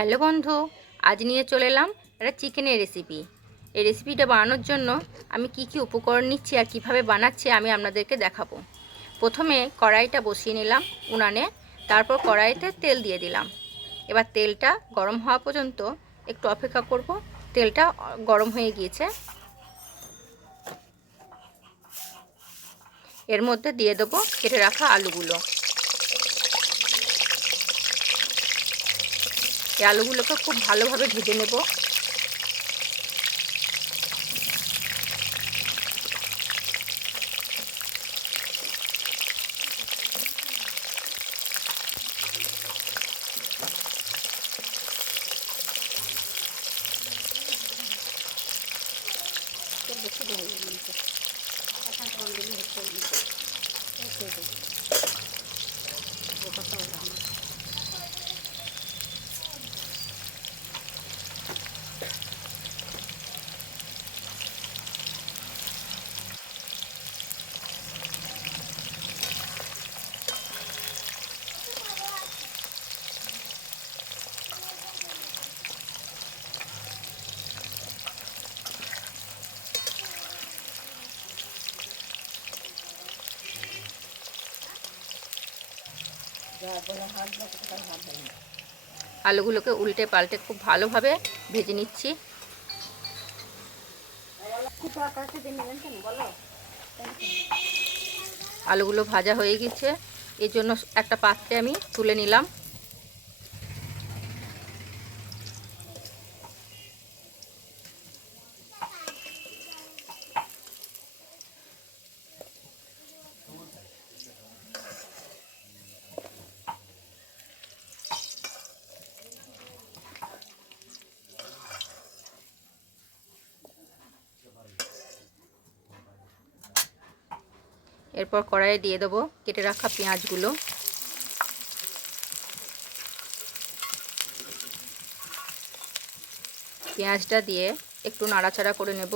Hello বন্ধু, আজ নিয়ে চলে এলাম একটা চিকেনের রেসিপি। এই রেসিপিটা বানানোর জন্য আমি কি কি উপকরণ নিচ্ছি আর কিভাবে বানাচ্ছি আমি আপনাদেরকে দেখাবো। প্রথমে কড়াইটা বসিয়ে নিলাম উনানে, তারপর কড়াইতে তেল দিয়ে দিলাম। এবার তেলটা গরম হওয়া পর্যন্ত একটু অপেক্ষা করব। তেলটা গরম হয়ে গিয়েছে, এর মধ্যে দিয়ে দেবো কেটে রাখা আলুগুলো। এই আলুগুলোকে খুব ভালোভাবে ভেজে নেব। আলুগুলোকে উল্টে পাল্টে খুব ভালোভাবে ভেজে নিচ্ছি। আলুগুলো ভাজা হয়ে গেছে, এর জন্য একটা পাত্রে আমি তুলে নিলাম। এরপর কড়াইয়ে দিয়ে দেবো কেটে রাখা পেঁয়াজগুলো। পেঁয়াজটা দিয়ে একটু নাড়াচাড়া করে নেব।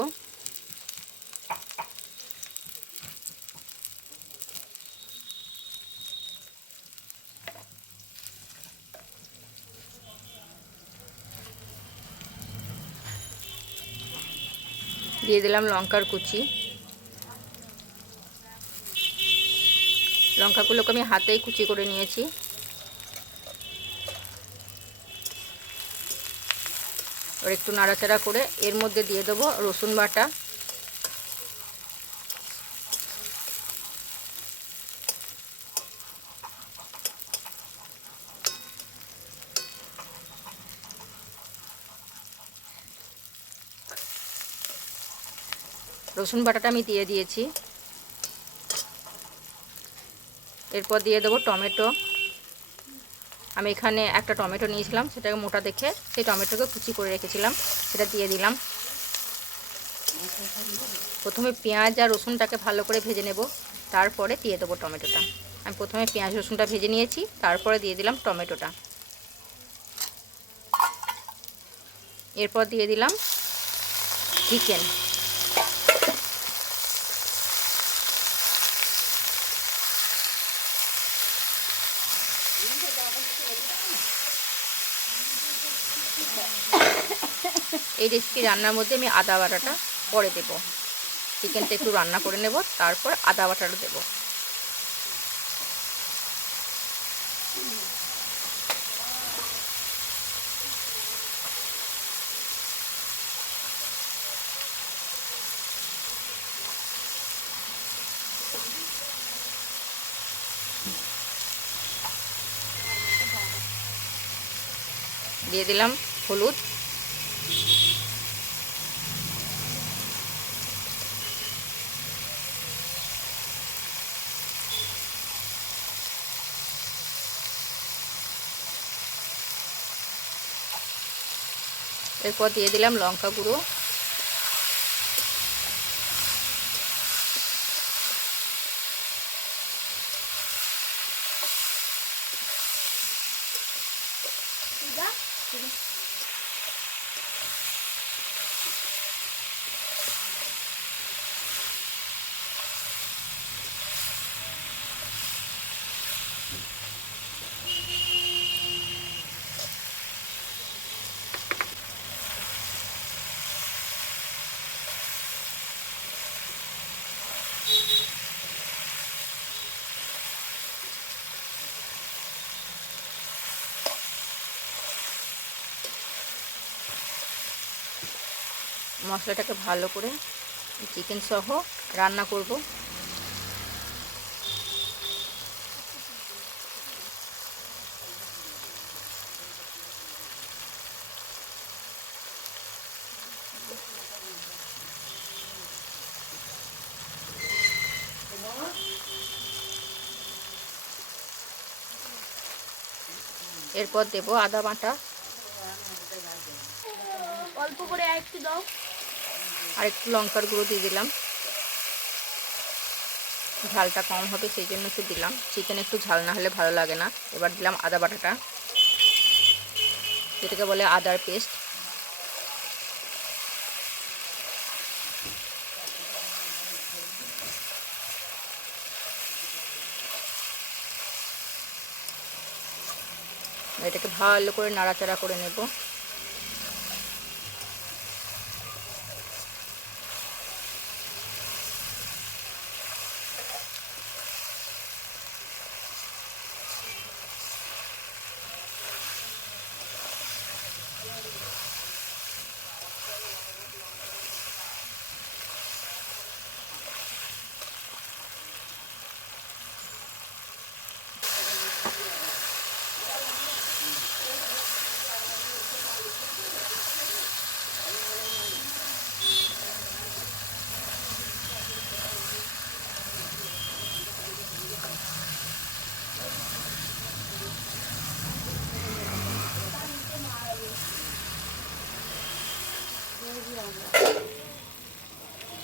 দিয়ে দিলাম লঙ্কার কুচি। লঙ্কাগুলোকে আমি হাতেই কুচি করে নিয়েছি। আর একটু নাড়াচাড়া করে এর মধ্যে দিয়ে দেবো রসুন বাটা। রসুন বাটাটা আমি দিয়ে দিয়েছি। এরপর দিয়ে দেবো টমেটো। আমি এখানে একটা টমেটো নিয়েছিলাম, সেটাকে মোটা দেখে সেই টমেটোকে কুচি করে রেখেছিলাম, সেটা দিয়ে দিলাম। প্রথমে পেঁয়াজ আর রসুনটাকে ভালো করে ভেজে নেব, তারপরে দিয়ে দেবো টমেটোটা। আমি প্রথমে পেঁয়াজ রসুনটা ভেজে নিয়েছি, তারপরে দিয়ে দিলাম টমেটোটা। এরপর দিয়ে দিলাম চিকেন। এই রেসিপি রান্নার মধ্যে আমি আদা বাটাটা পরে দেব। চিকেনটা একটু রান্না করে নেব, তারপর আদা বাটাটা দেব। দিয়ে দিলাম হলুদ। এরপর দিয়ে দিলাম লঙ্কা গুঁড়ো। মশলাটাকে ভালো করে চিকেন সহ রান্না করব। এরপর দেব আদা বাটা, অল্প করে একটু দাও, আর একটু লঙ্কার গুঁড়ো দিয়ে দিলাম। ঝালটা কম হবে সেই জন্য একটু দিলাম, চিকেন একটু ঝাল না হলে ভালো লাগে না। এবার দিলাম আদা বাটাটা, যেটাকে বলে আদার পেস্ট। এটাকে ভালো করে নাড়াচাড়া করে নেব।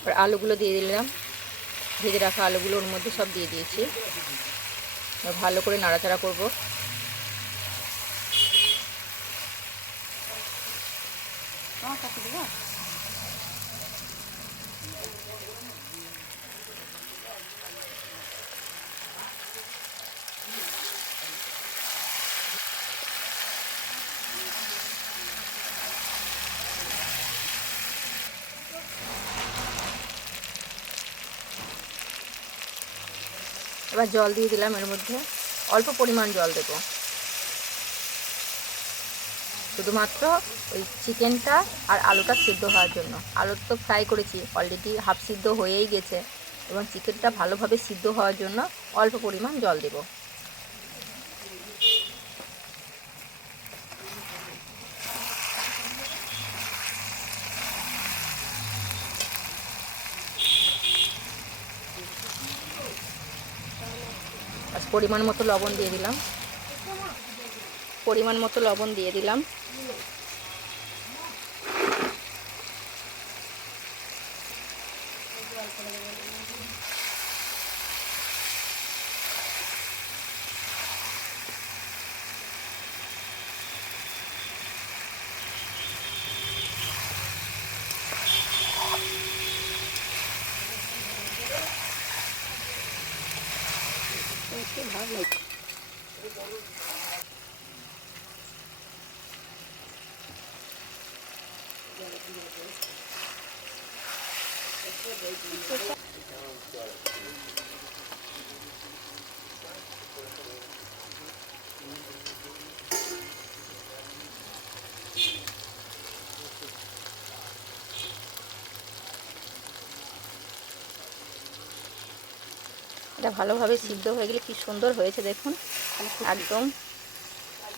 আর আলুগুলো দিয়ে দিলাম, ভেজে রাখা আলুগুলো ওর মধ্যে সব দিয়ে দিয়েছি। ভালো করে নাড়াচাড়া করব। এবার জল দিয়ে দিলাম, এর মধ্যে অল্প পরিমাণ জল দেব, শুধুমাত্র ওই চিকেনটা আর আলুটা সিদ্ধ হওয়ার জন্য। আলু তো ফ্রাই করেছি, অলরেডি হাফ সিদ্ধ হয়েই গেছে, এবং চিকেনটা ভালোভাবে সিদ্ধ হওয়ার জন্য অল্প পরিমাণ জল দেব। পরিমাণ মতো লবণ দিয়ে দিলাম, পরিমাণ মতো লবণ দিয়ে দিলাম। এটা ভালোভাবে সিদ্ধ হয়ে গেলে কি সুন্দর হয়েছে দেখুন, একদম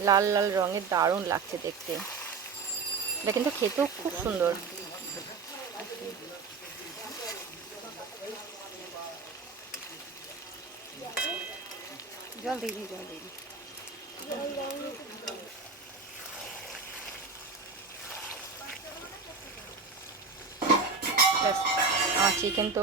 লাল লাল রঙের, দারুণ লাগছে দেখতে। এটা কিন্তু খেতেও খুব সুন্দর। জল দিয়ে দিই, জল দিয়ে দিই। আমার চিকেন তো